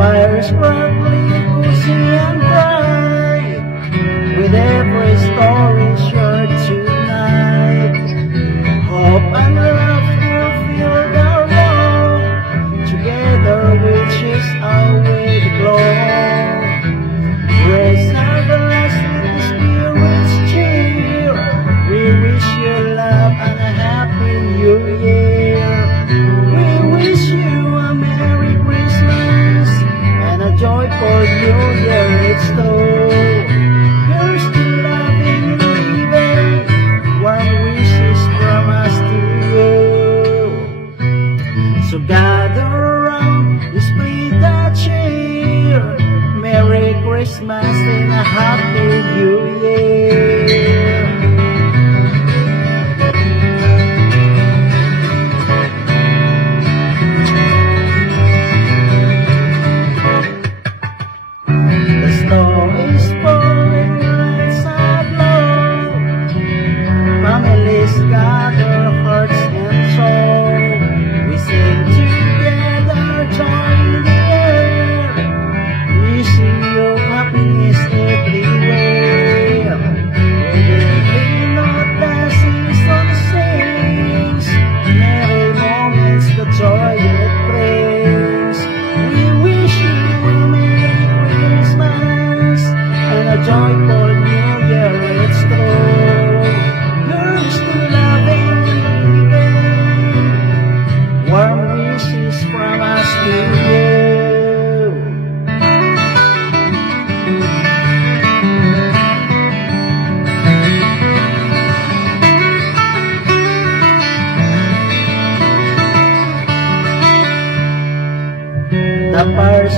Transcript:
fires crackling, cozy and bright, with every story shared tonight. Hope and laughter fill the room, together we chase away the glow. Raise our glass with the spirit's cheer, we wish you love and a happy new year. We wish you a Merry Christmas and a joyful new year. It's true. Here's to loving and living, warm wishes from us to you. So gather around, display the cheer. Merry Christmas and a happy new year. The snow is falling, lights are low. Families gather, hearts and soul. We sing together, joy in the air. We see your happiness everywhere. Wherever we note the season sings, merry moments, the joy it brings. We wish you a Merry Christmas and a joyful new year. It's true. Here's to loving and living, warm wishes from us to you. The fire's